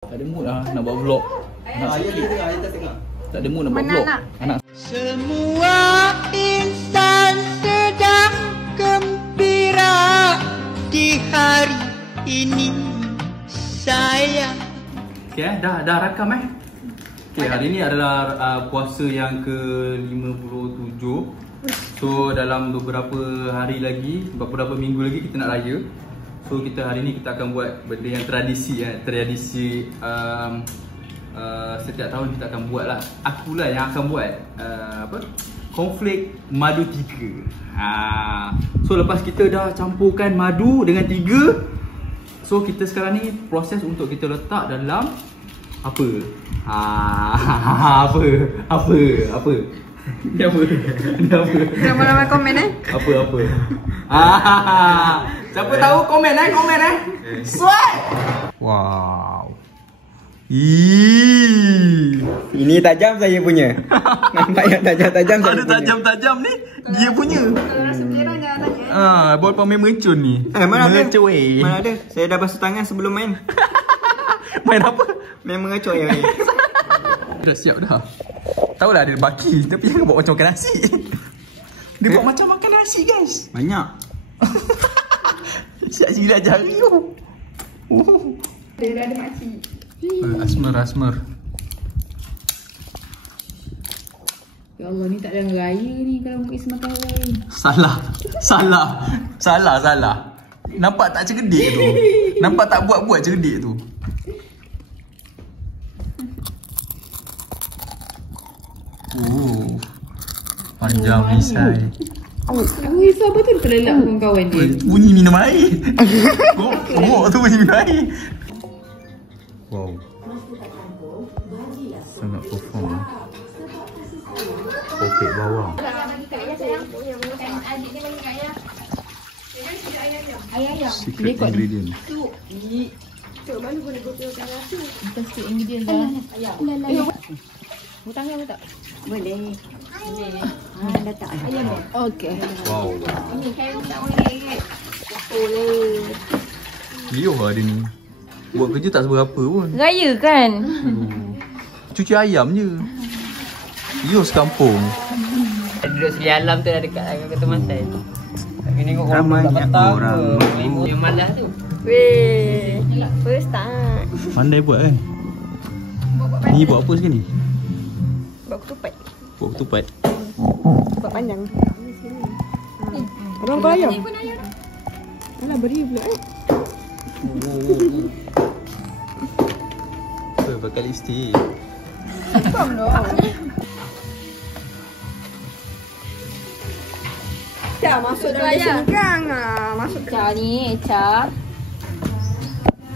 Tak ada mood lah nak buat vlog. Ayah tengok. Tak ada mood nak buat vlog. Anak. Semua insan sedang gembira di hari ini saya. Okay, dah rakam Okay, hari ni adalah puasa yang ke-57. So dalam beberapa hari lagi, beberapa minggu lagi kita nak raya. So hari ni kita akan buat benda yang tradisi setiap tahun kita akan buat lah. Akulah yang akan buat konflik madu 3. So lepas kita dah campurkan madu dengan 3, so kita sekarang ni proses untuk kita letak dalam apa? Apa? Ni apa? Ramai-ramai komen Apa? Siapa tahu komen Suai! Wow. Ini tajam saya punya. Nampak yang tajam-tajam saya ada punya. tajam-tajam ni dia punya. Kalau rasa belerang jangan tanya Ball pemain mercun ni. Mana ada? Mercun. Mana ada? Saya dah basuh tangan sebelum main. Main apa? Main mengacoy yang ni. Dah siap dah. Tahu lah ada baki, tapi jangan buat macam makan nasi. Dia buat macam makan nasi, guys. Banyak. Siap jilat jari tu. Dia dah ada makcik. Asmer. Ya Allah, ni tak ada raya ni kalau Muiz makan raya. Salah. Nampak tak cerdik tu? Nampak tak buat cerdik tu? Panjang misai. Muiz apa tu terlelap kawan-kawan dia? Bunyi minum air. Gomok tu bunyi minum air. Wow. Sangat perform. Kopek bawang. Secret ingredient. Cuk, mana boleh gotolkan rasa? Bukan secret ingredient dah. Ayam. Hutang ayam tak? Boleh. Dah tak ayam. Okey. Wow. Ini kayu tak boleh. Boleh. Liuh lah dia ni. Buat kerja tak seberapa pun. Raya kan? Cuci ayam je. Liuh sekampung. Duduk seli alam tu dah dekat Kota Mantai. Tak kena tengok orang Ramai kat petang orang ke. Yang malas tu. Weh. First time. Pandai buat kan? Ni buat apa sekali? Buat ketupat. Buat ketupat. Ketupat panjang. Orang kau ayam? Alah, beri pula Pakai lipstick. Faham lah. Cah masuk dalam senggang masuk Cah ni, Cah.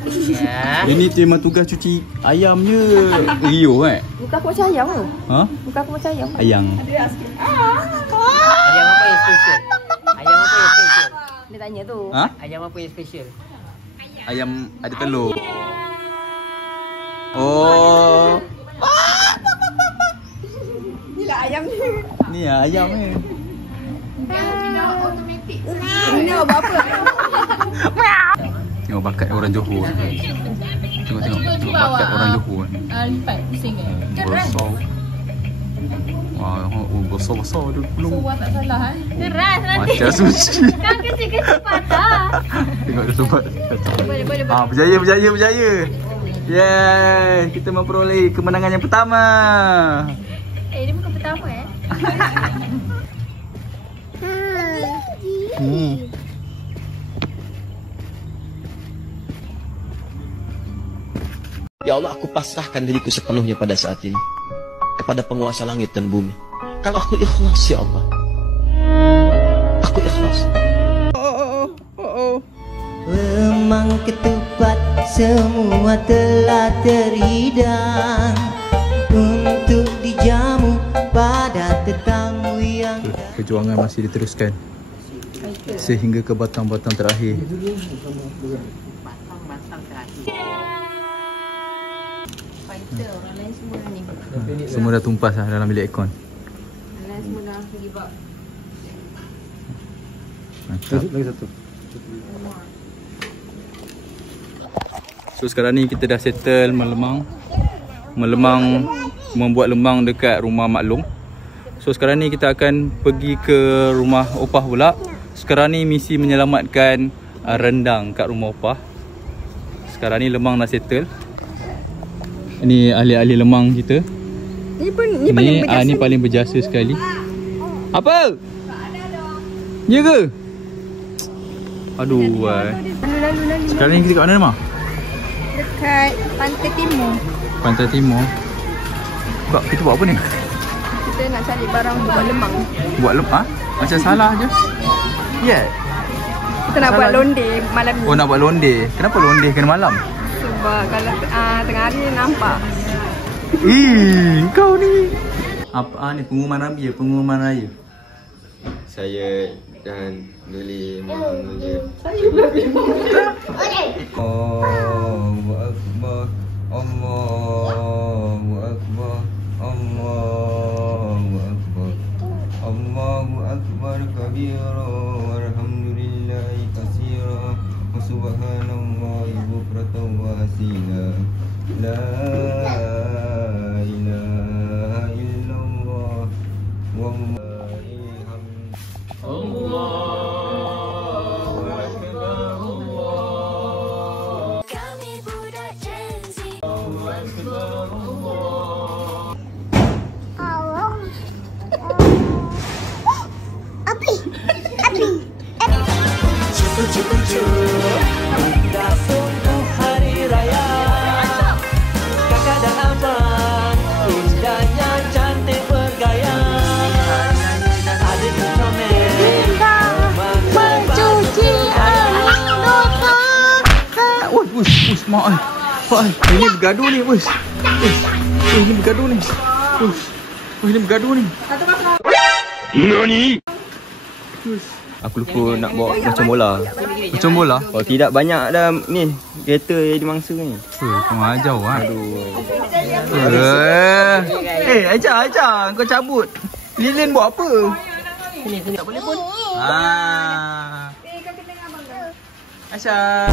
Ya. Ini tema tugas cuci ayam je. Liuh Bukan aku macam ayam ke? Ha? Bukan aku macam ayam. Ayam. Ayam apa yang special? Ayam apa yang special? Dia tanya tu. Ha? Ayam apa yang special? Ayam ada telur. Oh. Inilah ayam ni. Ni lah ayam ni. Automatik. Ini buat apa? Tengok bakat orang Johor. Tengok bakat orang Johor. Lipat pusing ke? Besar. Wah, besar dia belum. Buat tak salah Keras nanti. Macam sushi. Kan kecil-kecil patah. Tengok dia tempat. Boleh. Berjaya. Yeay, kita memperoleh kemenangan yang pertama. Dia bukan pertama Ya Allah, aku pasrahkan diriku sepenuhnya pada saat ini kepada penguasa langit dan bumi. Kalau aku ikhlas, ya Allah, aku ikhlas. Lemang ketupat semua telah terhidang untuk dijamu pada tetamu yang Perjuangan masih diteruskan sehingga ke batang-batang terakhir. batang terakhir. Fighter orang lain semua ni. Semua dah tumpas lah dalam bilik aircon. Orang lain semua dah give up. Mantap. Lagi satu. So sekarang ni kita dah settle melemang membuat lemang dekat rumah Mak Long. So sekarang ni kita akan pergi ke rumah opah pula. Sekarang ni misi menyelamatkan rendang kat rumah opah. Sekarang ni lemang dah settle. Ini ahli-ahli lemang kita. Ni paling berjasa sekali. Apa? Ya ke? Aduh. Lalu. Sekarang ni kita kat mana, Mak? Dekat Pantai Timur. Pantai Timur. Kak, kita buat apa ni? Kita nak cari barang buat lemang. Buat lemang? Macam salah je. Yeah. Kita nak buat londe malam ni. Oh, nak buat londe. Kenapa londe kena malam? Sebab kalau tengah hari nampak. Kau ni. Apa ni pengumuman raya? Saya dan Nuli Maha Mulia. Allahu Akbar, Allahu Akbar, Allahu Akbar, Allahu Akbar kabira, walhamdulillahi katsira, wa subhanallahi bukratan wa asila. La ilaha illallah wallahi hamd. Mak ai. Ini bergaduh ni, bos. Ini bergaduh ni. Ini bergaduh ni. Nani? Aku lupa nak bawa macam bola. Macam bola? Kalau tidak banyak dah ni kereta yang dimangsa ni. Kau ajar ah. Aduh. Ajar. Kau cabut. Lilin buat apa? Sini tak boleh pun. Asya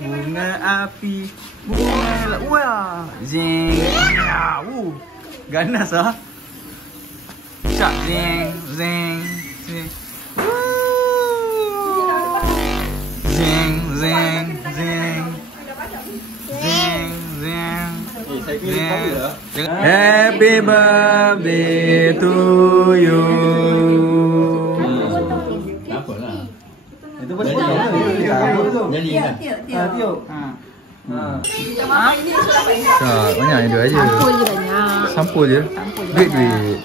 bunga api wah zing ganas ah. Syak zing zing zing zing zing zing zing zing. Happy birthday to you. Banyak dia aja. Sampul je banyak. Sampul je. Duit.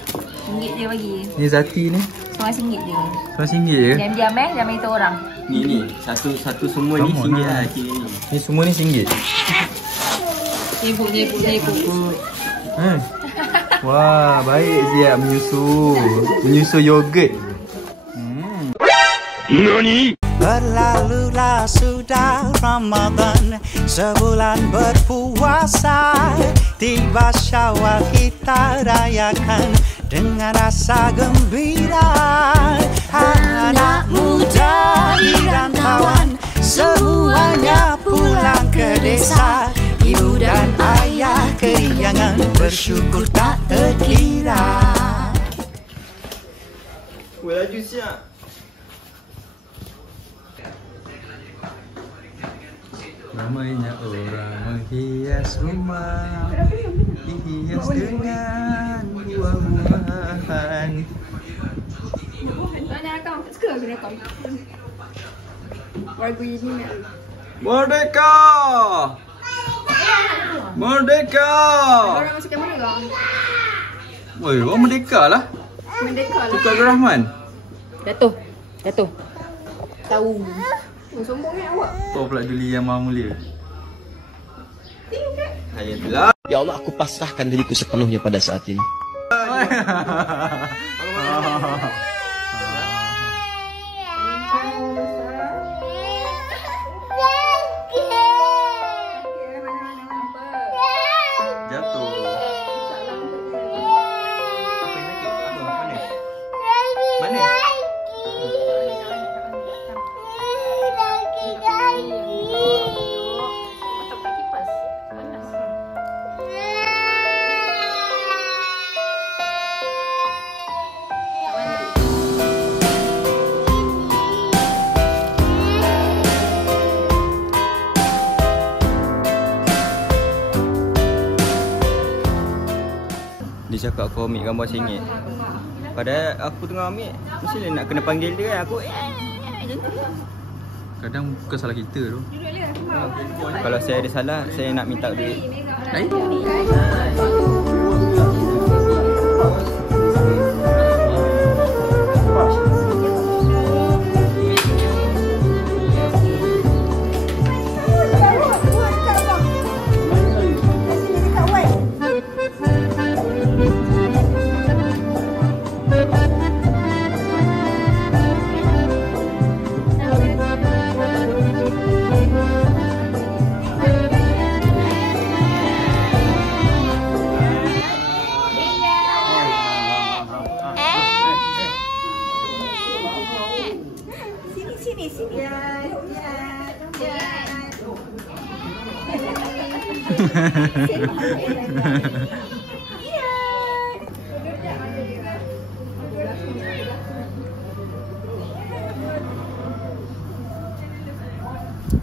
RM1 je bagi. Ni Zati ni. RM1 je. RM1 je. Diam-diam jangan beritahu orang. Ni satu semua ni RM1 lah kira ni. Ni semua ni RM1. Nyebut. Wah, baik Zia menyusu yogurt. Nani? Berlalulah sudah Ramadan, sebulan berpuasa. Tiba Syawal kita rayakan dengan rasa gembira. Anak muda di rantauan semuanya pulang ke desa. Ibu dan ayah keriangan bersyukur tak terkira. Laju siap. Ramainya orang menghias rumah, dihias dengan buah-buahan. Mana kau? Tak suka aku rekam. Lagu ini nak. Merdeka! Merdeka! Orang masuk kamera kau. Woi, orang merdeka lah. Merdeka lah. Tukar Abdul Rahman. Jatuh. Tahu. Sombong ni awak. Kau pula Duli yang Maha Mulia. Hayatullah. Ya Allah, aku pasrahkan diriku sepenuhnya pada saat ini. Jatuh. Mana? Dia cakap aku ambil gambar RM1. Padahal aku tengah ambil, mesti nak kena panggil dia kan. Aku Kadang bukan salah kita tu. kalau saya ada salah, saya nak minta duit.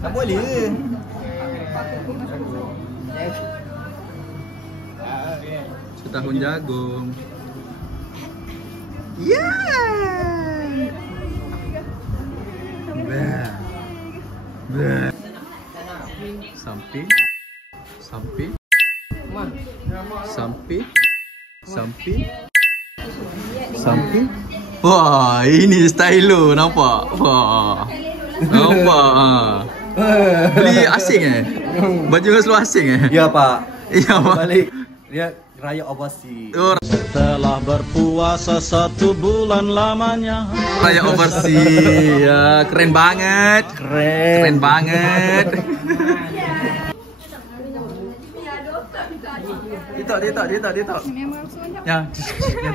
Tak boleh. Setahun jagung. Sampai. Wah, ini stylo, nampak? Wah. Nampak. Beli asing Baju dengan seluar asing Ya pak. Ya pak. Balik. Dia raya overseas. Setelah berpuasa 1 bulan lamanya. Raya overseas. Ya, keren banget. Keren banget. Titok. Yang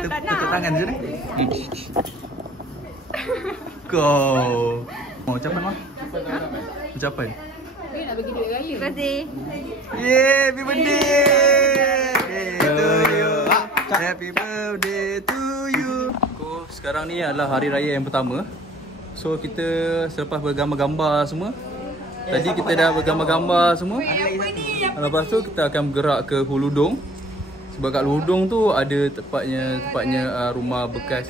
tutup tangan je ni. Kau. Mau ucapan mah? Ucapan. Nak bagi duit raya. Terima kasih. Yeay, happy birthday to you. Happy birthday to you. Sekarang ni adalah hari raya yang pertama. So kita selepas bergambar-gambar semua. Tadi kita dah bergambar-gambar semua. Lepas tu kita akan bergerak ke Huludong. Sebab kat Huludong tu ada tepatnya rumah bekas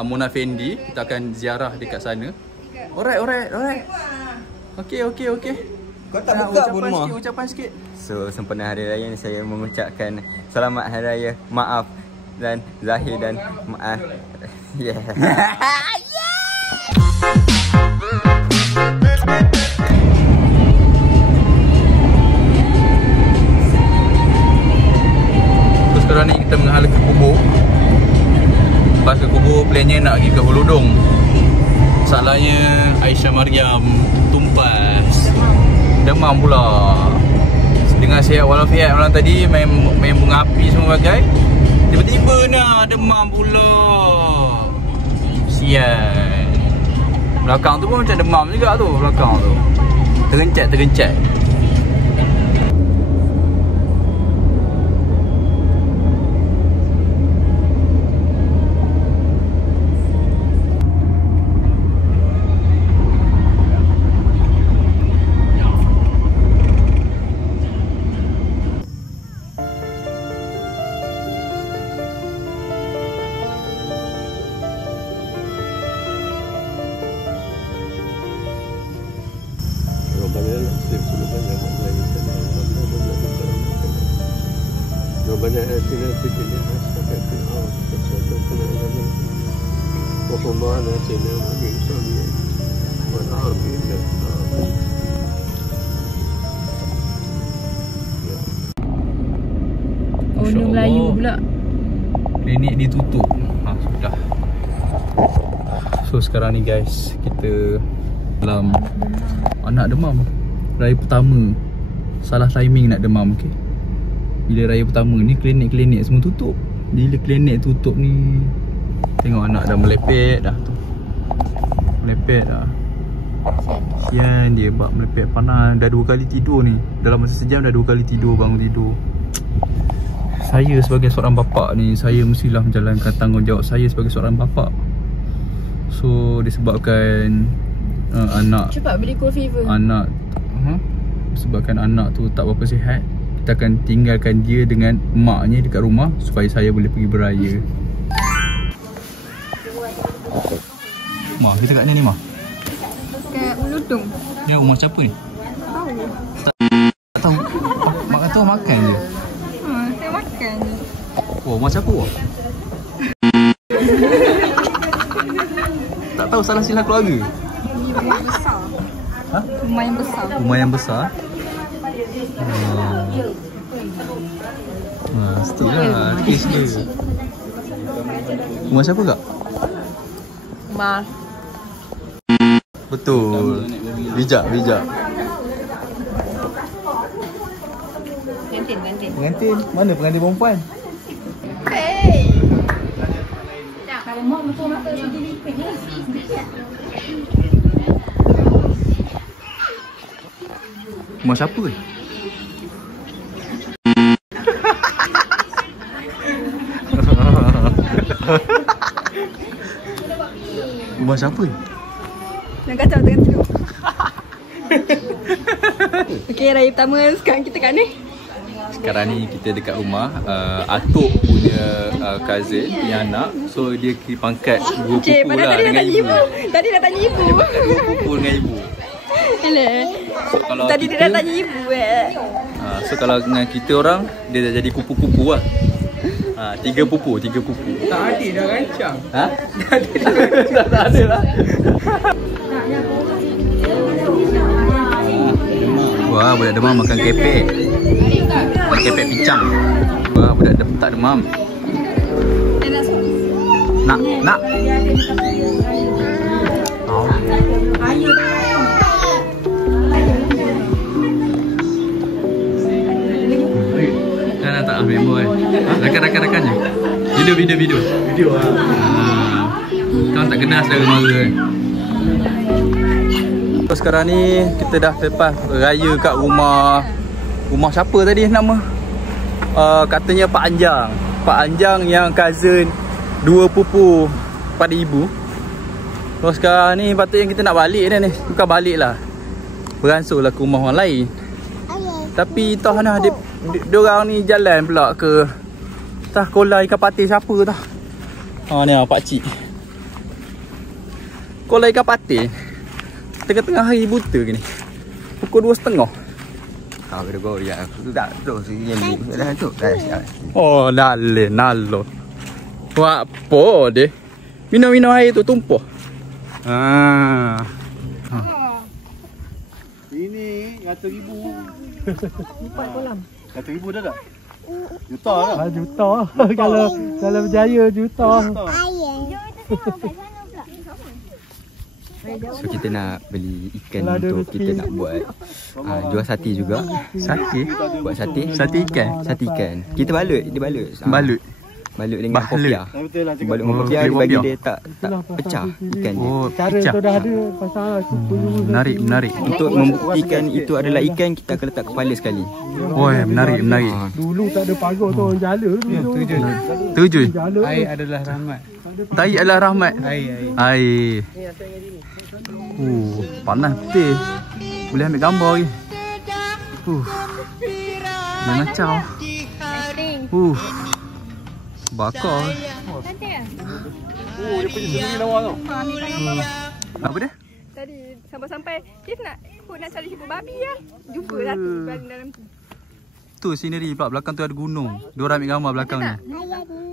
Mona Fendi. Kita akan ziarah dekat sana. Alright. Okay. Kau tak buka pun rumah. Ucapan sikit. So sempena hari raya ni saya mengucapkan selamat hari raya. Maaf dan Zahir dan maaf. Yeah. So sekarang ni kita menghala ke kubur. Lepas ke kubur plannya nak pergi ke Huludong. Salahnya Aisyah Mariam tumpas. Demam pula. Dengan sihat walafiat malam tadi main bunga api semua bagai. Tiba-tiba nak demam pula. Sial. Belakang tu pun macam demam juga tu, belakang tu. Tergencet. Owner Melayu pula. Klinik ditutup. Sudah. So sekarang ni guys, kita dalam anak demam. Raya pertama. Salah timing nak demam, okey. Bila raya pertama ni klinik-klinik semua tutup. Bila klinik tutup ni, tengok anak dah melepet dah tu. Melepet dah. Sian dia bab melepet panas. Dah 2 kali tidur ni. Dalam masa sejam dah 2 kali tidur, bangun tidur. Saya sebagai seorang bapa ni, saya mestilah menjalankan tanggungjawab saya sebagai seorang bapa. So disebabkan anak Cepat beli cold fever. Sebabkan anak tu tak berapa sihat, kita kita akan tinggalkan dia dengan maknya dekat rumah supaya saya boleh pergi beraya. Ma, kita kat mana ni, Ma? Kat Uludung. Ni rumah siapa ni? Tak tahu. Mak kata makan je. Saya makan je. Oh, rumah siapa? Tak tahu salah silap keluarga. Rumah yang besar. Ha? Rumah yang besar. Rumah yang besar. Mestilah kes dia. Rumah siapa kak? Rumah. Betul. Bijak. Kantin. Pengantin. Mana pengantin perempuan? Hey. Kalau mau masuk segi lipat ni. Rumah siapa ni? Rumah siapa ni? Nak kacau tengah tidur. Okey, raya pertama sekarang kita kat ni. Sekarang ni kita dekat rumah Atuk punya cousin punya anak. So dia kira pangkat dua pupu lah dengan ibu. Tadi dah tanya ibu. Dua pupu dengan ibu. Alah. So kalau Tadi kita, dia dah tanya ibu so kalau dengan kita orang dia dah jadi pupu-pupu lah. Tiga pupu. Tak ada dah rancang. Ha? Tak ada lah. Wah, budak demam makan kepek. Makan kepek pincang. Wah, budak tak demam. Nak. Dah tak member kan? Rakan je. Video. Video lah. Kau tak kenal saudara mara kan? Sekarang ni kita dah lepas raya kat rumah siapa tadi nama? Katanya Pak Anjang. Pak Anjang yang cousin dua pupu pada ibu. Terus sekarang ni patutnya kita nak balik dah ni. Bukan balik lah, beransur lah ke rumah orang lain. Tapi entah nah diorang ni jalan pula ke tah kolam ikan patin siapa tah. Ni pakcik. Kolam ikan patin tengah-tengah hari buta ke ni. Pukul 2.30. Oh, nalo. Buat apa dia? Minum air tu tumpah. Ini ratus ribu. Empat kolam. Ratus ribu dah tak? Juta lah. Juta. Kalau berjaya juta. So kita nak beli ikan untuk kita nak buat jual sate juga. Sate? Buat sate. Sate ikan? Sate ikan. Kita balut, dia balut. Balut dengan kopiah. Balut dengan kopiah dia bagi dia tak pecah ikan dia. Oh, Cara pecah. tu dah ada pasal Menarik. Untuk membuktikan itu adalah ikan, kita akan letak kepala sekali. Oh, menarik. Dulu tak ada pagar tu orang jala dulu. Tujuh. Jala. Air adalah rahmat. Tai adalah rahmat. Air. Panas betul. Boleh ambil gambar lagi. Boleh macam. Bakar. Dia punya sendiri lawa tau. Apa dia? Tadi sampai Kif nak cari ibu babi lah. Jumpa satu dalam tu. Tu scenery pula, belakang tu ada gunung. Diorang ambil gambar belakang ni.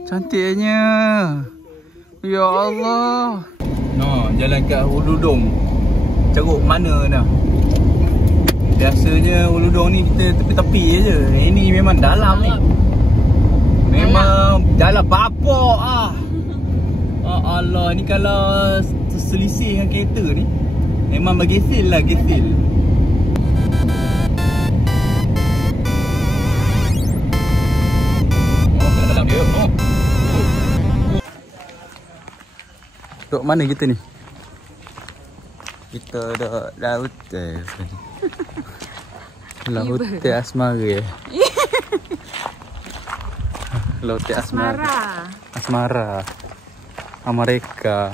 Cantiknya. Ya Allah. Jalan kat Uludung. Ceruk mana dah? Biasanya Uludung ni kita tepi-tepi je. Ini memang dalam ni. Memang dalam bapak ah. Allah, ni kalau selisih dengan kereta ni memang bergesil lah, gesil. Dalam dia. Duk mana kita ni? Kita dah laut Laut Asmara. Laut Asmara. Amerika.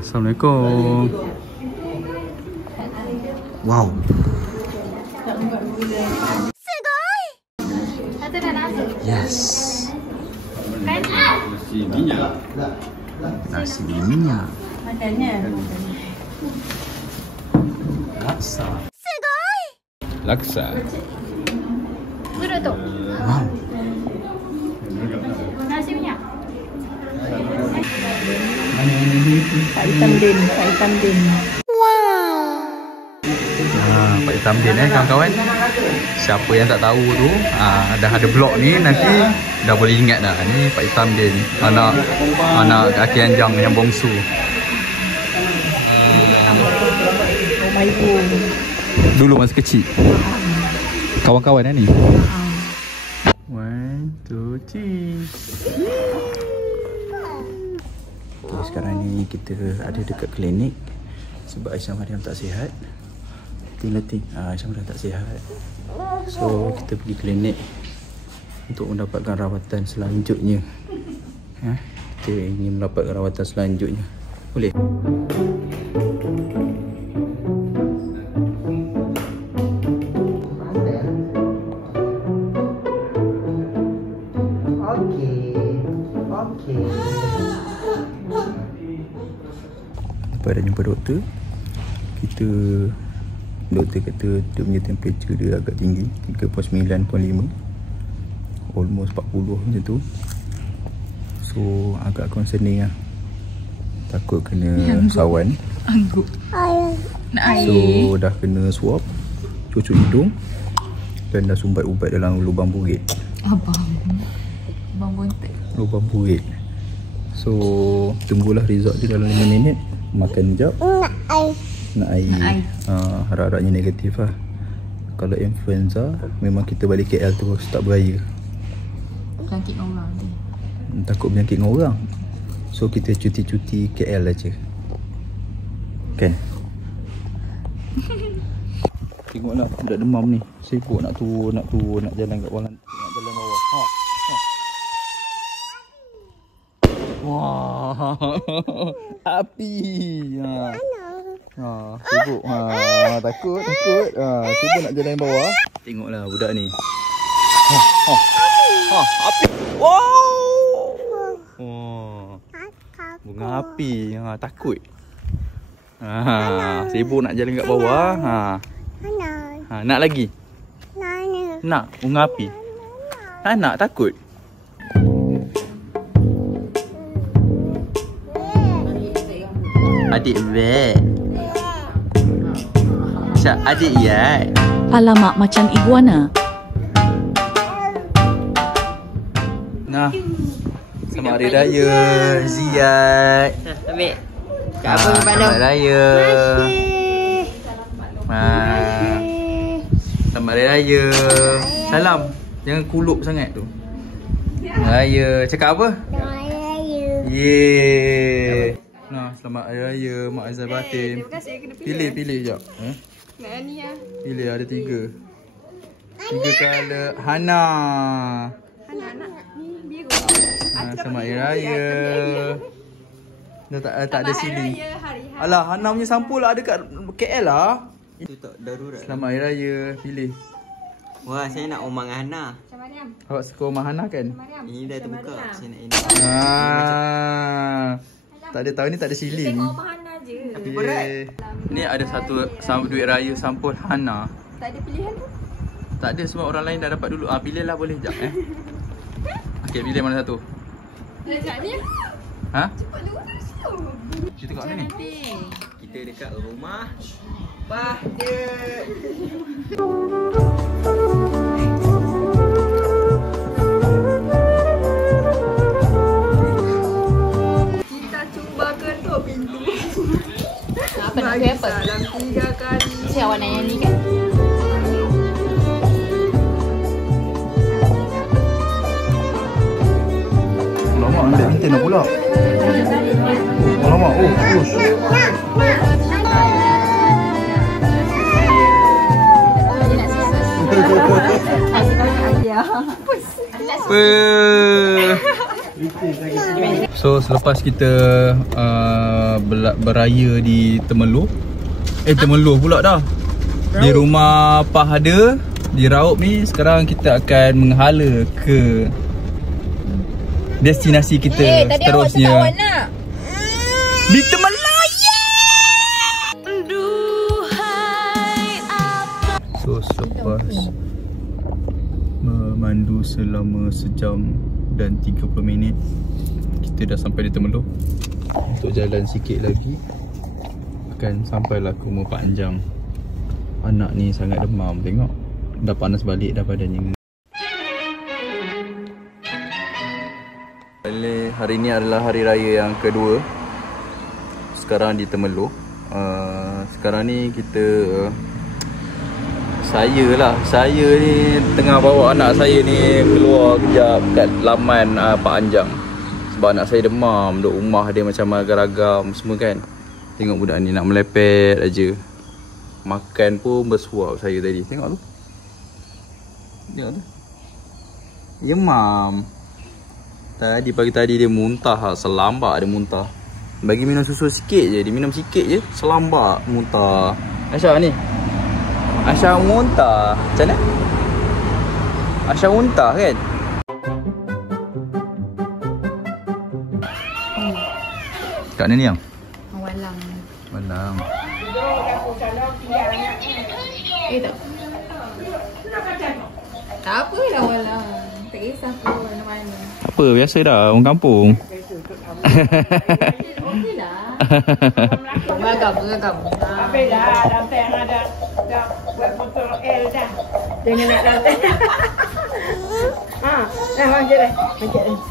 Assalamualaikum. Wow. Yes. Nasi minyak. Nasi minyak. Makannya. Laksa. Laksa. Duduk tu. Wow. Nasi minyak. Pak hitam din. Pak hitam din kawan-kawan. Siapa yang tak tahu tu, dah ada blog ni, nanti dah boleh ingat dah. Ni Pak hitam din, anak kaki anjang yang bongsu. Dulu masa kecil. Kawan-kawan ni. 1, 2, 3. Okay, sekarang ni kita ada dekat klinik sebab Aisyah Mariam tak sihat. Letih. Aisyah Mariam tak sihat. So kita pergi klinik untuk mendapatkan rawatan selanjutnya. Kita ingin mendapatkan rawatan selanjutnya. Boleh? Lepas dah jumpa doktor, doktor kata dia punya temperature dia agak tinggi, 39.5, almost 40 macam tu. So agak concerning lah, takut kena sawan. Angguk. Nak air. So dah kena swab, cucuk hidung dan dah sumbat ubat dalam lubang burit. Abang bontek. Lubang burit. So tunggulah result dia dalam 5 minit. Makan jap. Nak air. Harap-harapnya negatif lah. Kalau influenza, memang kita balik KL terus, tak beraya. Penyakit orang ni. Takut penyakit dengan orang. So kita cuti-cuti KL aja. Kan? Tengoklah budak demam ni. Sibuk nak turun, nak jalan kat bawah. Nak jalan bawah. Wah. Api. Sibuk. Takut. Sibuk nak jalan bawah. Tengoklah budak ni. Api. Wow. Bunga api. Takut. Sibuk nak jalan kat bawah. Nak lagi? Nak bunga api? Nak takut? Adik vet. Adik ya. Alamak macam iguana. Nah. Selamat Hari Raya Ziyad. Ambil. Kat apa malam? Selamat Raya. Selamat Hari Raya. Salam. Jangan kulup sangat tu. Raya. Cakap apa? Selamat Hari Raya. Yeay. Nah, selamat Hari Raya Mak Aizal Batin. Terima kasih, kena pilih. Pilih jap. Nak ni lah. Pilih, ada 3. 3 color. Hana. Ni biru. Selamat Hari Raya. Dah tak ada sini. Alah, Hana punya sampul ada kat KL lah. Itu tak darurat. Selamat Hari Raya. Pilih. Wah, saya nak Omang Hana. Awak suka rumah Hana kan? Ini dah terbuka. Saya nak ini. Tak ada, tahun ni tak ada siling. Tengok Omang Hana je. Tapi berat. Ni ada satu duit raya sampul Hana. Tak ada pilihan tu? Tak ada, sebab orang lain dah dapat dulu. Pilih lah boleh jap Okay, pilih mana satu? Sekejap ni. Cepat lu. Kita kat mana ni? Kita dekat rumah Bahjat. Kita cuba ketuk pintu. Apa nak buat apa? Dalam 3 kali. Siapa warna yang ni kan? Alamak, ambil antena pula. Alamak, push. So selepas kita beraya di Temeloh. Temeloh pula dah. Di rumah Pah ada, di Raub ni. Sekarang kita akan menghala ke destinasi kita seterusnya di Temalaya. So selepas memandu selama sejam dan 30 minit, kita dah sampai di Temerloh. Untuk jalan sikit lagi akan sampailah ke rumah Pak Anjam. Anak ni sangat demam, tengok dah panas balik dah badannya. Hari ni adalah hari raya yang kedua sekarang di Temerloh. Sekarang ni kita saya ni tengah bawa anak saya ni keluar kejap kat laman Pak Anjam. Sebab anak saya demam, duduk rumah dia macam agak-agam semua kan. Tengok budak ni nak melepet aja. Makan pun bersuap saya tadi. Tengok tu. Tengok tu. Ya mam. Tadi pagi tadi dia muntah, selambak dia muntah. Bagi minum susu sikit je, dia minum sikit je, selambak muntah. Aisyah ni. Aisyah muntah. Macam mana? Aisyah muntah kan? Kat mana ni yang? Walang. Walang. Tak apa lah walang. Tak kisah pun mana-mana. Apa, biasa dah, orang kampung. Okey lah. Beragam. Habis dah, lantai yang ada dah buat motor L dah. Jangan nak lantai. Dah macam dah.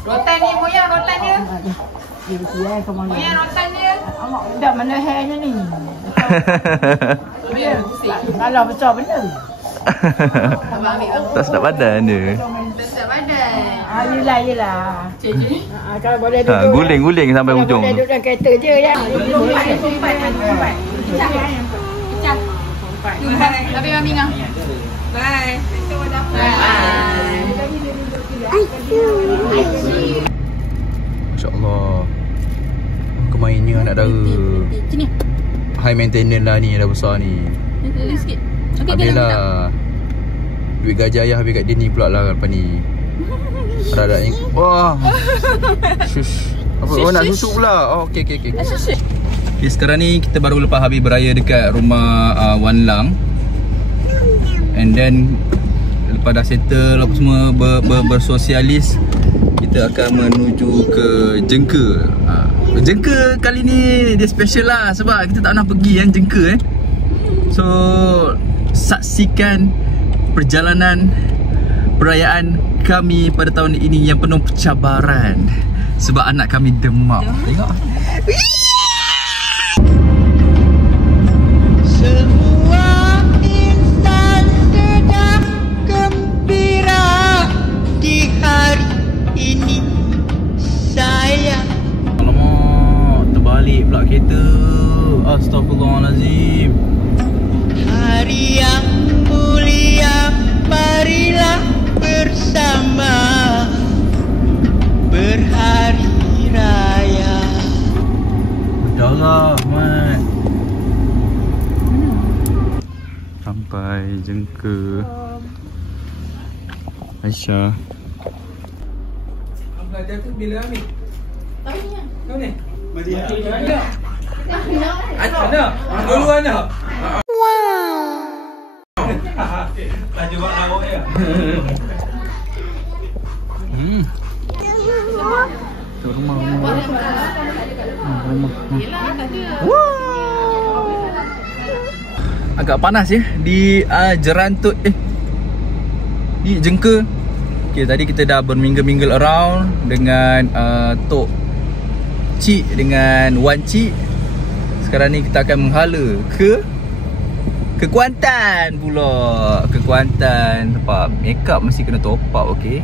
Rotan ni moyang rotan dia. Moyang rotan dia. Dah mana hairnya ni? Kalau besar benar. Tak sedap badan dia. Tak sedap badan. Yelah. Kalau boleh duduk. Guling sampai ujung. Boleh duduk dalam kereta je ya. Tumpat. Tapi Mami ngah. Bye. Masya-Allah. Kemainnya anak dara. Sini. High maintenance lah ni, dah besar ni. Sikit. Habislah. Duit gaji ayah habis kat dia ni pula lah lepas ni. Rada ni. Wah. Shush. Apa? Oh nak susu pula. Oh okey. Okay, sekarang ni kita baru lepas habis beraya dekat rumah Wan Lang. And then lepas dah settle apa semua bersosialis, kita akan menuju ke Jengka. Jengka kali ni dia special lah sebab kita tak pernah pergi kan Jengka So saksikan perjalanan perayaan kami pada tahun ini yang penuh pencabaran sebab anak kami demam. Tengok. Semua insan sedang gembira di hari ini. Sayang. Alamak, terbalik pula kereta. Astaghfirullahalazim. Hari yang mulia, marilah bersama berhari raya. Berdarah, Mat. Sampai Jengka. Aisyah. Belajar tu bila ambil? Tahun ni? Masih ada. Ada? Dulu ada? Tak cuba lawak ya? Rumah. Agak panas ya di Jerantut di Jengka. Okay, tadi kita dah bermingle-mingle around dengan Tok Cik dengan Wan Cik. Sekarang ni kita akan menghala ke Kuantan pula. Ke Kuantan tempat makeup mesti kena top up, okey.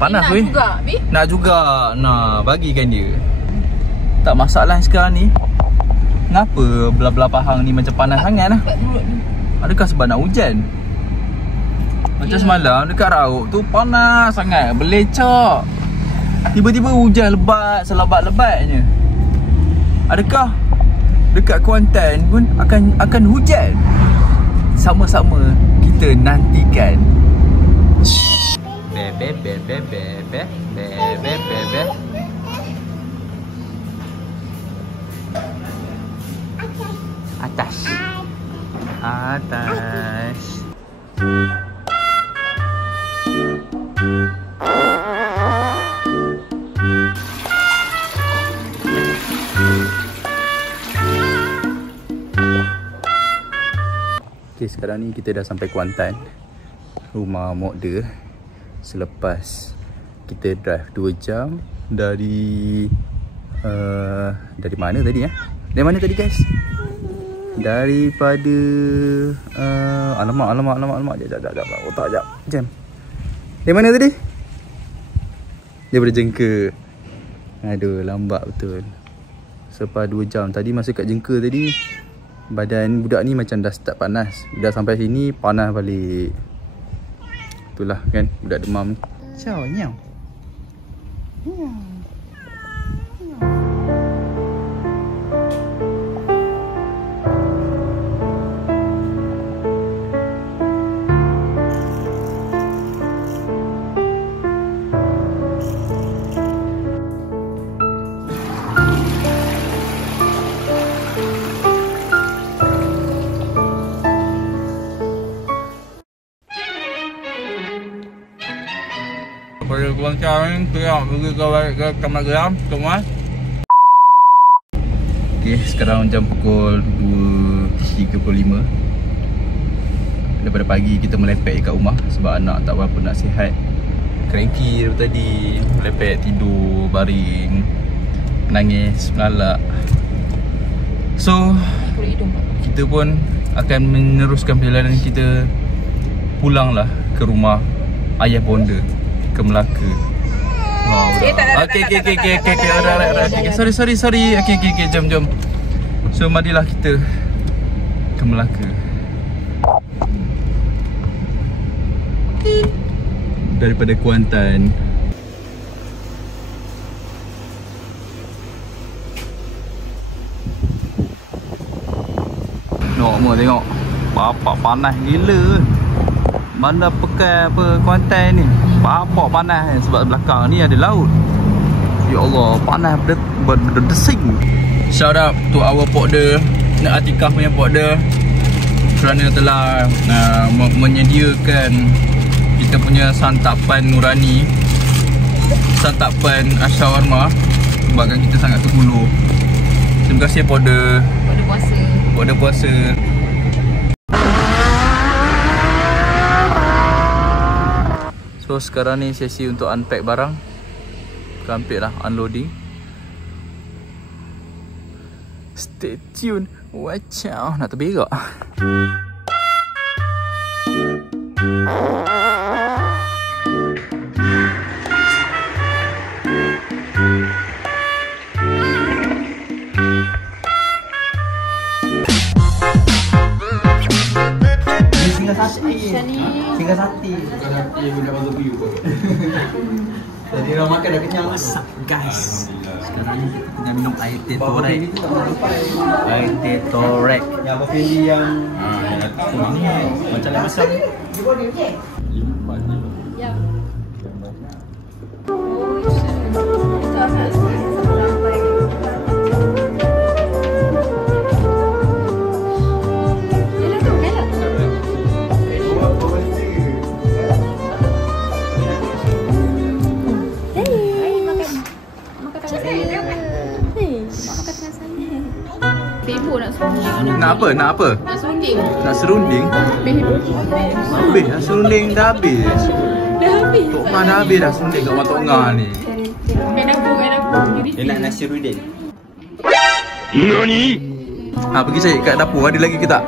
Panas weh. Nak juga. Nah, bagikan dia. Tak masalah sekarang ni. Kenapa belah-belah Pahang ni macam panas sangat lah? Adakah sebab nak hujan? Macam semalam dekat Raub tu panas sangat, belecak. Tiba-tiba hujan lebat, selebat-lebatnya. Adakah dekat Kuantan pun akan hujan. Sama-sama kita nantikan. Atas. Okay, sekarang ni kita dah sampai Kuantan, rumah Mokda. Selepas kita drive 2 jam dari mana tadi ya? Dari mana tadi guys? Daripada alamak. Jap. Otak jap. Jam. Dari mana tadi? Daripada Jengka. Aduh, lambat betul. Selepas 2 jam tadi masa kat Jengka tadi, badan budak ni macam dah start panas. Dah sampai sini panas balik. Itulah kan budak demam. Ciao nyau. Pada Kuantan kita pergi ke Kamar Geram, Thomas. Okay, sekarang jam pukul 2.35. Daripada pagi kita melepek kat rumah sebab anak tak berapa nak sihat. Cranky dari tadi, melepek tidur, baring, nangis, melalak. So, kita pun akan meneruskan perjalanan kita pulanglah ke rumah ayah bonda ke Melaka. Okay. Sorry. Okay, jom. So, marilah kita ke Melaka. Daripada Kuantan. Mau tengok. Bapak panas gila. Mana pekan apa Kuantan ni. Bapak panas sebab belakang ni ada laut. Ya Allah, panas berdesing. Shout out to our Pokda, Nak Atikah punya Pokda, kerana telah menyediakan kita punya santapan nurani, santapan asyawarma, sebabkan kita sangat terhulu. Terima kasih Pokda. Pokda puasa. So sekarang ni sesi untuk unpack barang. Unpack lah, unloading. Stay tune. Watch out. Nak terberak. Singgah sati benda barbecue. Jadi orang makan dah kenyang. Masak guys. Sekarang ni kita tengah minum air teh torek. Air teh torek. Yang barbecue yang macam masam. Ya. Nak apa? Nak serunding. Nak serunding? Habis dah serunding dah habis. Tok Man dah habis dah serunding kat Tok Ngah ni. Main dapur. Dia nak nasi rudin. Nani? Pergi cari kat dapur ada lagi ke tak?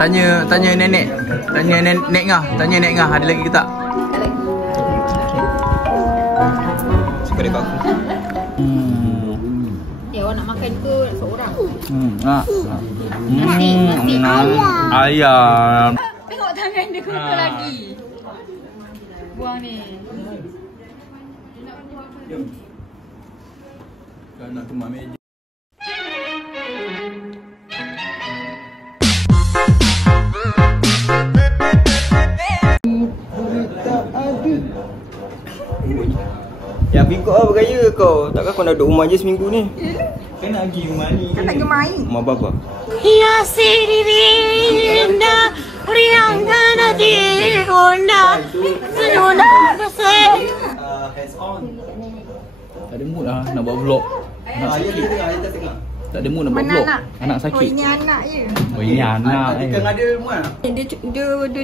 Tanya nenek. Tanya Nek Ngah. Tanya Nek Ngah ada lagi ke tak? Suka dekat aku. Awak nak makan ke seorang? Ayam. Tengok tangan dia kotor lagi. Buang ni. Bukan nak kemas meja. Ya pikuk lah bergaya kau. Takkan kau nak duduk rumah je seminggu ni? Kan nak pergi rumah ni. Kan nak pergi main. Rumah bapa. Ya Sirinda Riangana Digunda Senuna Kasih. Hands on. Tak ada mood lah nak buat vlog. Tak ada mood nak buat vlog. Anak sakit. Oh ini anak je. Oh ini anak je. Kan ada rumah. Dia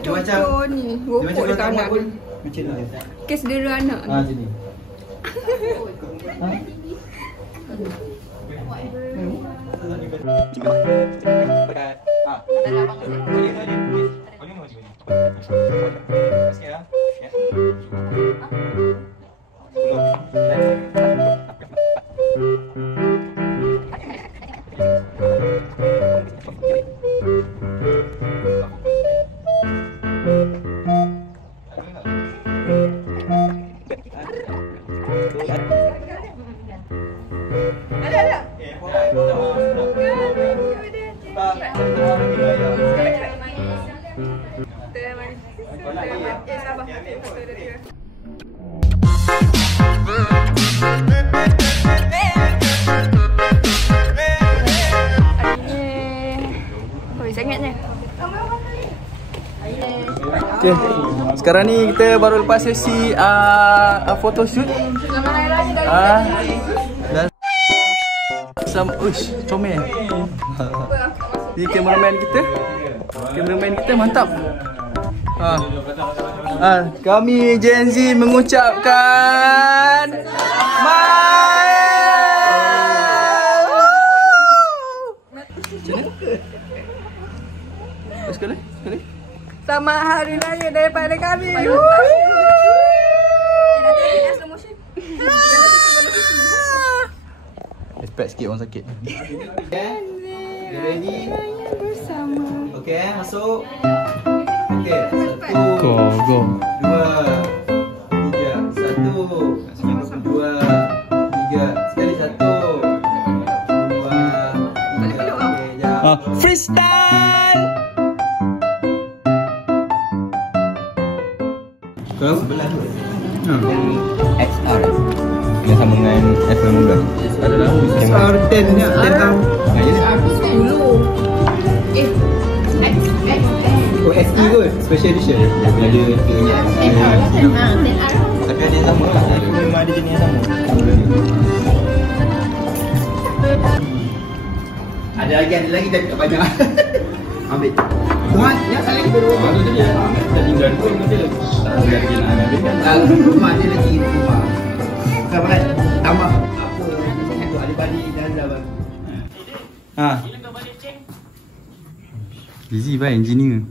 contoh ni. Rokok dekat anak dia. Macam mana? Kes dera anak ni. Sini. Sangatnya. Okay. Sekarang ni kita baru lepas sesi photoshoot. Dan comel. Ni cameraman kita. Cameraman kita mantap. Kami Gen Z mengucapkan Sekali. Selamat Hari Raya daripada kami. Nanti kita slow motion. Respect sikit orang sakit. Ready? Bersama. Okey, masuk. Okey, 1 Go. 2 3 1 2 3 sekali 1 2 3. Freestyle. Kalau sebelah tu. XR. Yang sama dengan F15. Ada lama. XR 10 ni, 10 tahun. Oh, SE kot, special edition. Dia ada ingat. Tapi ada yang sama lah. Memang ada jenis yang sama. Ada lagi dah tak banyak. Ambil. Tuan, yang saling kita dua. Tu dia. Dah tinggal dua ke dia. Tak ada lagi nak ambil kan. Rumah dia lagi rumah. Bukan mana? Tambah apa? Alibadi dan Zaban. Busy bah engineer.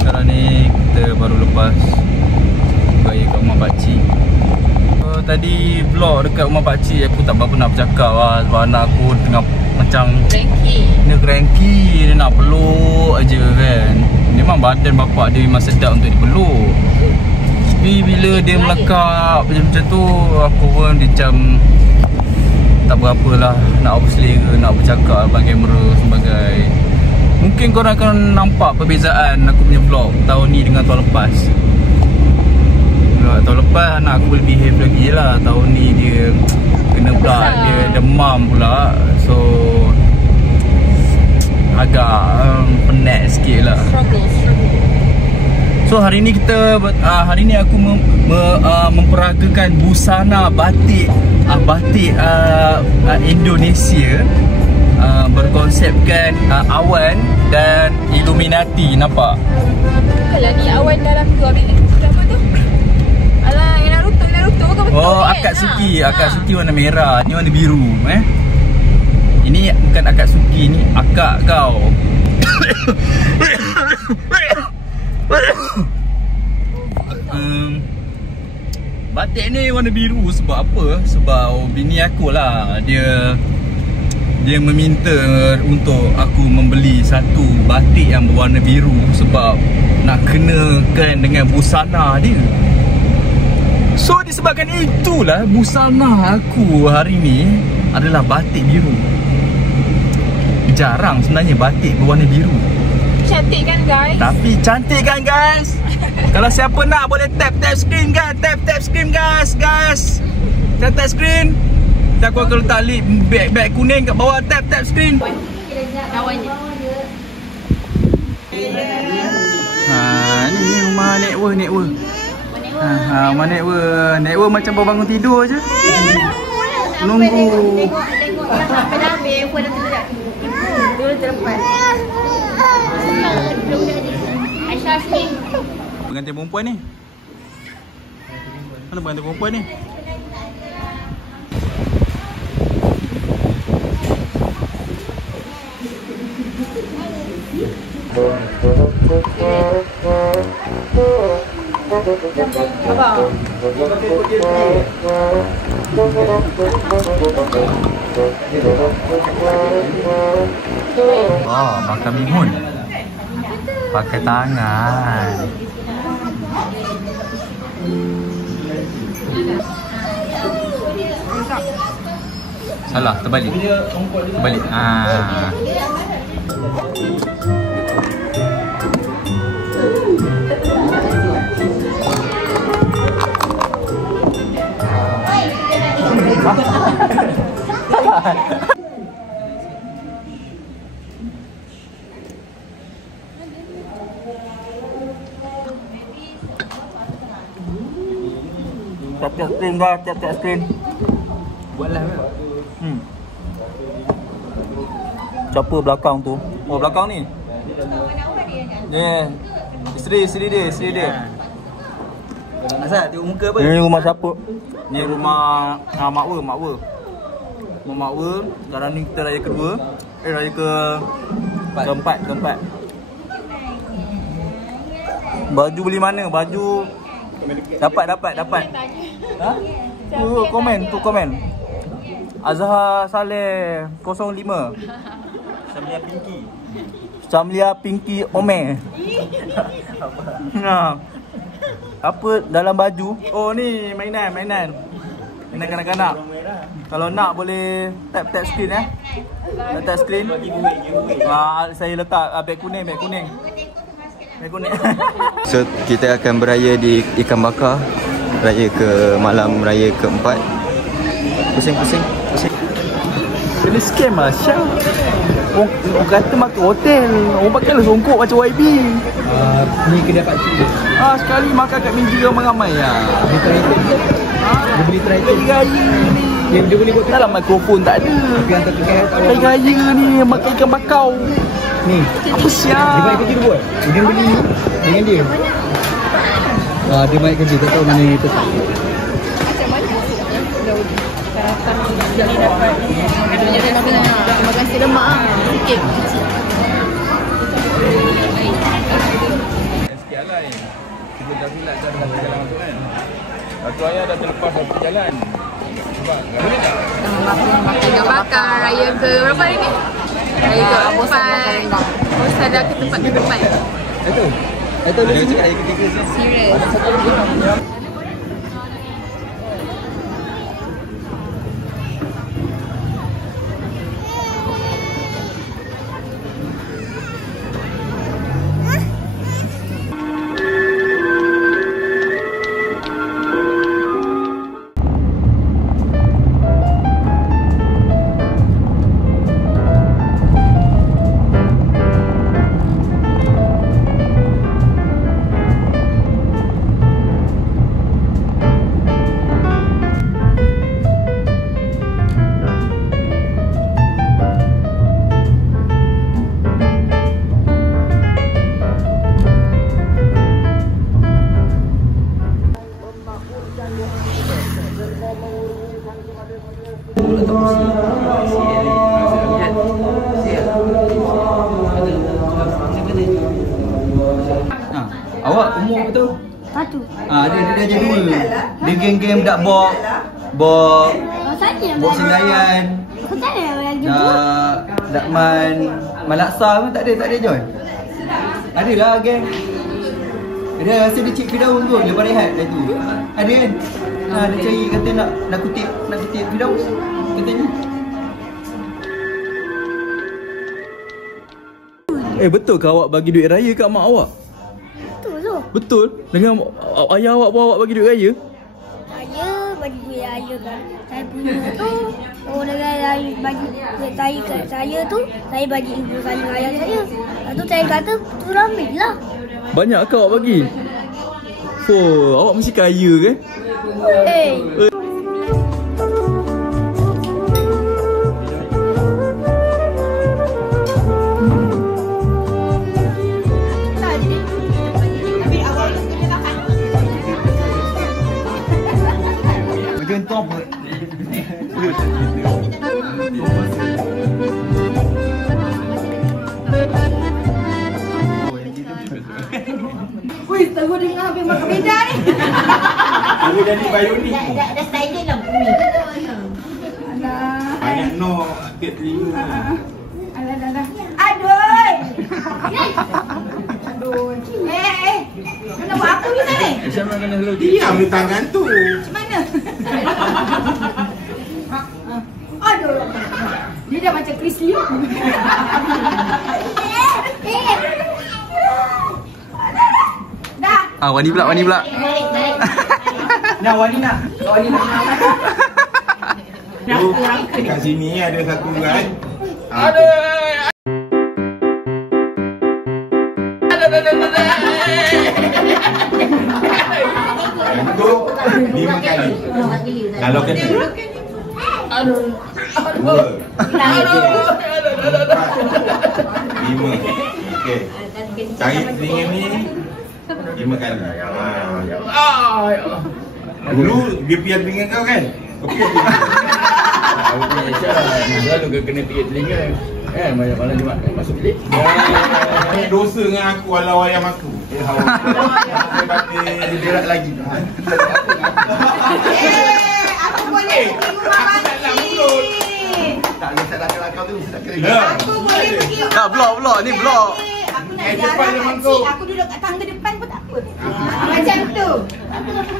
Sekarang ni kita baru lepas beraya kat rumah pakcik. Tadi vlog dekat rumah pakcik aku tak berapa nak bercakap lah. Sebab anak aku tengah macam cranky. Dia nak peluk aje kan. Memang badan bapak dia memang sedap untuk dipeluk. Tapi bila dia melekap macam tu, aku pun dia macam tak berapalah nak obviously ke nak bercakap depan kamera sebagai. Mungkin korang akan nampak perbezaan aku punya vlog tahun ni dengan tahun lepas. Tahun lepas anak aku boleh behave lagi lah. Tahun ni dia kena pula, dia demam pula. So agak penat sikit lah. So hari ni aku memperagakan busana batik Indonesia berkonsepkan awan dan Illuminati. Nampak? Bukanlah ni awan dalam tu. Habis apa tu? Alah, yang Naruto kan betul. Oh, Akatsuki. Akatsuki warna merah. Ni warna biru. Ini bukan Akatsuki, ni akak kau. Batik ni warna biru sebab apa? Sebab bini aku lah, dia dia meminta untuk aku membeli satu batik yang berwarna biru sebab nak kenakan dengan busana dia. So disebabkan itulah busana aku hari ni adalah batik biru. Jarang sebenarnya batik berwarna biru. Cantik kan guys? Tapi cantik kan guys? Kalau siapa nak boleh tap screen guys. Tap screen guys. Tap screen. Aku akan letak link bag kuning kat bawah. Tap screen. Kawannya. Ni rumah network. Rumah network macam baru bangun tidur je. Nunggu. Tengok yang sampai dah ambil pun dah terletak. Dulu terlepas. Aisyah sini. Pengantin perempuan ni. Mana pengantin perempuan ni? Oh, makan bihun pakai tangan. Salah, terbalik. Tap screen dah, tap screen. Buat live lah. Siapa belakang tu? Oh, belakang ni. Ni. Isteri dia. Asal tengok muka apa? Ni rumah siapa? Ni rumah makwa. Rumah makwa. Sekarang ni kita raya kedua. Raya keempat. Baju beli mana? Baju dapat. Ha? Tu komen. Azhar Saleh 05. Samlia Pinky Ome. Apa dalam baju? Oh ni mainan kanak-kanak. Kalau nak boleh tap screen tap screen. Saya letak beg kuning. So kita akan beraya di Ikan Bakar, malam raya keempat. Pusing. Kena scam lah Syah. Orang kata makan hotel, orang pakai lah songkok macam YB. Ni kedai pakcik. Sekali makan kat meja ramai-ramai lah. Dia beli try tu. Gaya ni. Dia boleh buat dalam mikrofon tak ada. Tapi yang tak kena gaya ni makan ikan bakau. Ni. Apa Syah? Dia baik kerja dia buat. Dia beli dengan dia. Dia baik kerja, tak tahu mana ni tu. Macam mana? Jadi dapat makan nasi lemak sikit. Sikit lah ni. Kita dah silap dah dalam jalan masuk kan. Satu ayah dah terlepas satu jalan. Sebab boleh tak? Makan ikan bakar raya ke berapa hari ni? Raya ke keempat. Bosan dah ke tempat keempat. Itu dia cakap raya ketiga je. Serius. Awak umur berapa tu? Satu. Dia ajar dua. Dia game-game dak bok Saya bok sendayan. Saya Dakman Malaksa pun tak ada John. Adalah geng. Dia rasa dia cik Firdaus tu lepas rehat tadi. Ada kan? Dia cari kata nak kutip Firdaus katanya. Betul ke awak bagi duit raya kat mak awak? Betul tu. Betul? Dengan ayah awak bawa awak bagi duit raya? Saya bagi duit raya kan. Saya punya tu orang lain bagi duit raya kat saya tu, saya bagi ibu saya ayah saya. Lepas tu saya kata betul ambil lah. Banyak ke awak bagi? Oh, awak mesti kaya ke? Macam apa? Wih, tahu dengar habis makan beda ni. Aku jadi bionik. Dah style dia lah bumi. Alah. Banyak no aktif telinga. Alah. Aduh. Aduh. Kena buat apa kita ni? Macam mana kena hello dia? Ambil tangan tu. Macam mana? Aduh. Dia dah macam Chris Liu. Wani pula. Nah, Wani nak. Kat sini ada satu kan. Untuk 5 kali. Kalau kena. Aduh. 5. Okey. Cari telinga ni 5 kali. Dulu dia pihak telinga kau kan? Okey. Selalu kena pihak telinga. Banyak malam Jumaat masuk bilik. Banyak dosa dengan aku walau ayam aku. Saya batin berat lagi. Aku boleh pergi rumah mulut. Tak ada salah kau tu. Aku boleh pergi rumah. Tak blok ni blok. Aku nak jarang makcik. Aku duduk kat tangga depan pun tak apa. Macam tu.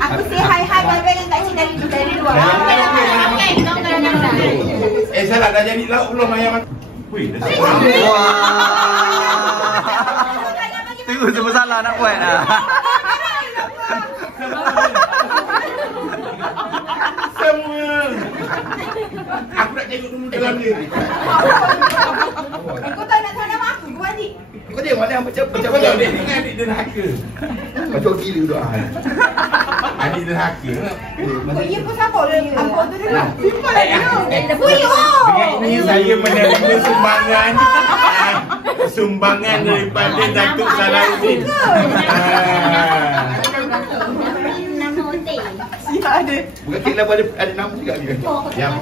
Aku say hi bye-bye dengan makcik dari luar. Salah dah jadi lauk belum ayam aku. Wih, dah Wah. Tunggu semua salah nak buat lah. Semua. Aku nak tengok dulu dalam dia. Kau tak nak tahu nama aku, kau adik. Kau tengok mana macam dia dengan adik derhaka. Macam gila tu adik derhaka. Ia pun siapa dia? Apa tu dulu? Simpan lagi tu. Puyuh. Ini saya menerima sumbangan daripada Datuk Salahuddin. Siap ada. Bukan kira ada nama juga dia. Yang.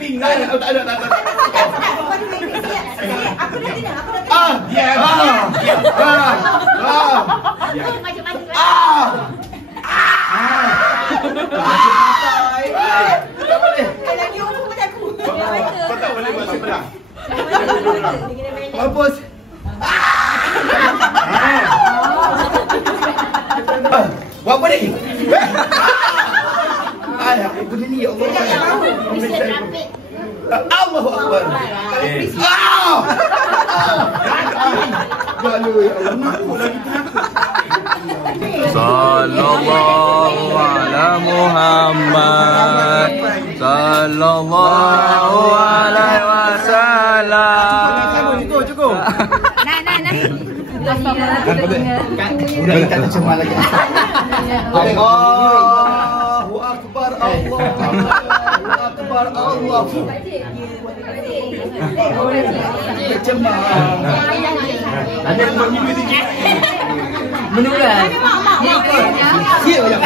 Tinggal tak ada. Aku dah tidak. Kau tak boleh buat sebelah. Mampus. Buat apa ni? Apa benda ni ya Allah. Allahu Akbar. Sallallahu ala Muhammad sallallahu alaihi wasallam. Cukup. Nah. Udah kita tercemar lagi. Allahu Akbar. Allah. Tercemar. Ada yang bagi duit sikit. Menular. Siap yang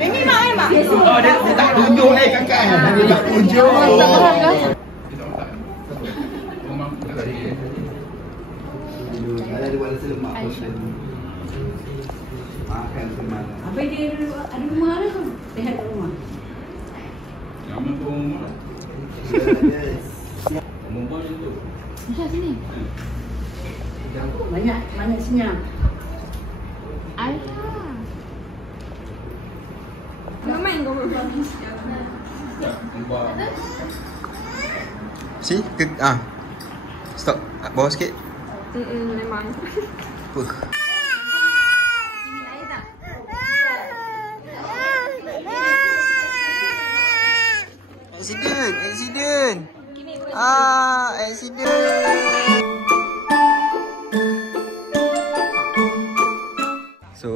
Ini mak. Oh, dia tak tunjuk kakak. Dia tak tunjuk. Ada wala selemak. Makan semalam. Habis dia ada rumah ada tu. Sehat kat rumah. Jangan tu rumah lah. Perempuan macam tu. Macam sini. Banyak senyap. Alah. Kau main kau berbual. Si, stop. Bawah sikit. Memang. Apa? Accident. Accident. So,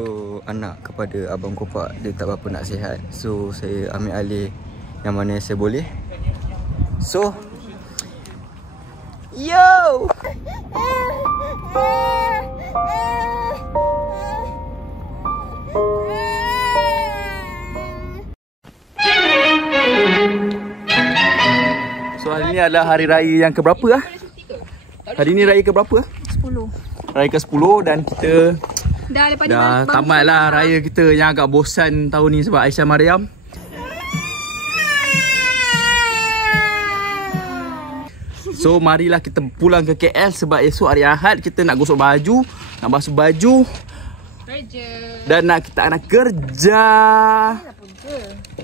anak kepada abang Kopak dia tak berapa nak sihat. So, saya ambil alih yang mana saya boleh. So, yo! So hari ni adalah hari raya yang keberapa ah? Hari ni raya keberapa ah? 10. Raya ke-10 dan kita dah tamat lah raya kita yang agak bosan tahun ni sebab Aisyah Mariam. So marilah kita pulang ke KL sebab esok hari Ahad kita nak gosok baju, nak basuh baju. Kerja. Dan kita nak kerja. Inilah punca.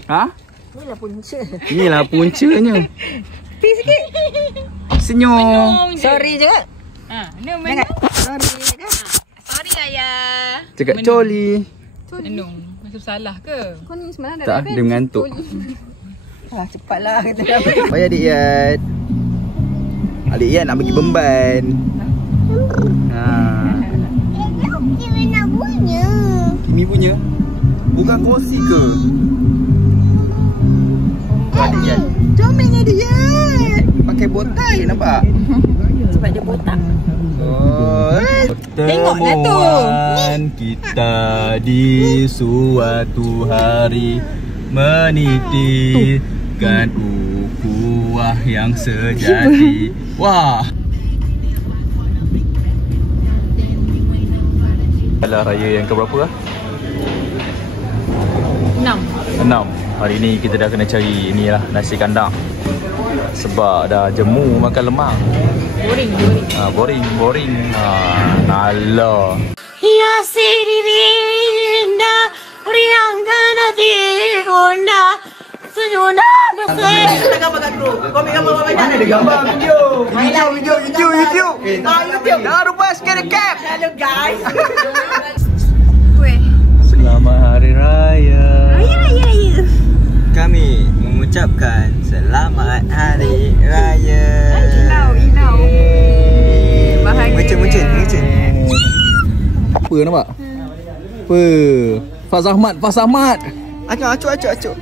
Ha? Inilah punca. Inilah puncanya. Pergi sikit. Senyum. Sorry je. Sorry je. Sorry ayah. Cakap coli. Menung. Macam salah ke? Kau ni semalam dah Tak, dia mengantuk. Cepatlah kita dah. Bye adik Yat. Adik Yat nak pergi Bemban. Kimi nak punya. Kimi punya? Bukan kursi ke? Adik Yat. Comel adik Yat. Pakai botai nampak? Sebab dia botak. Oh, Tengoklah tu. pertemuan kita di suatu hari menitikkan ukhuwah yang sejati. Wah. Adalah raya yang keberapa ah? 6. Hari ni kita dah kena cari inilah nasi kandang. Sebab dah jemu makan lemang. Boring. Nala. Ya sirina riangana digona sujuna besar. Kita gambar kat grup. Kau ambil gambar banyak. Mana ada gambar video? Video. Jangan lupa scan cap. Hello guys. Selamat Hari Raya. Raya. Kami mengucapkan selamat Hari Raya. Inau. Bahagia. Muncul. Apa nampak? Apa? Faz Ahmad. Acuk.